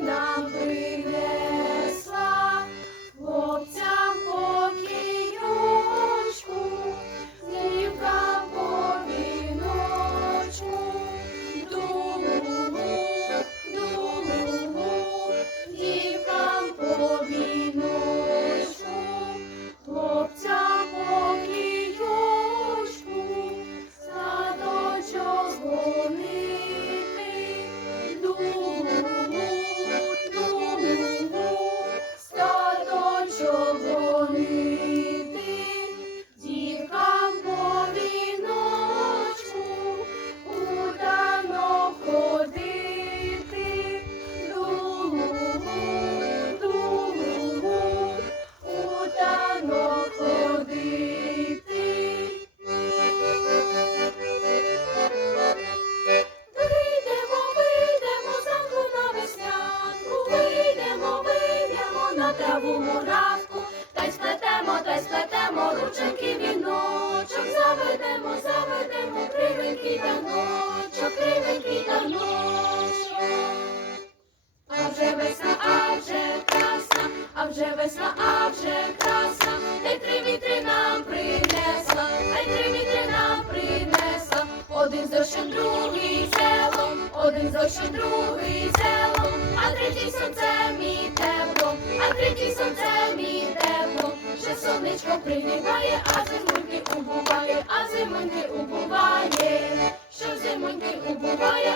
name. траву муравку, та й сплетемо, та й сплетемо рученьки віночок, заведемо, заведемо, кривенький таночок, кривенький таночок. А вже весна, а вже красна, а вже весна, а вже красна, дай три вітри нам принесла, дай три вітри нам принесла, один з дощем, другий зелом, один з дощем, другий зелом, а третій сонце. пригниває, а зимоньки убуває, а зимоньки убуває, що зимоньки убуває.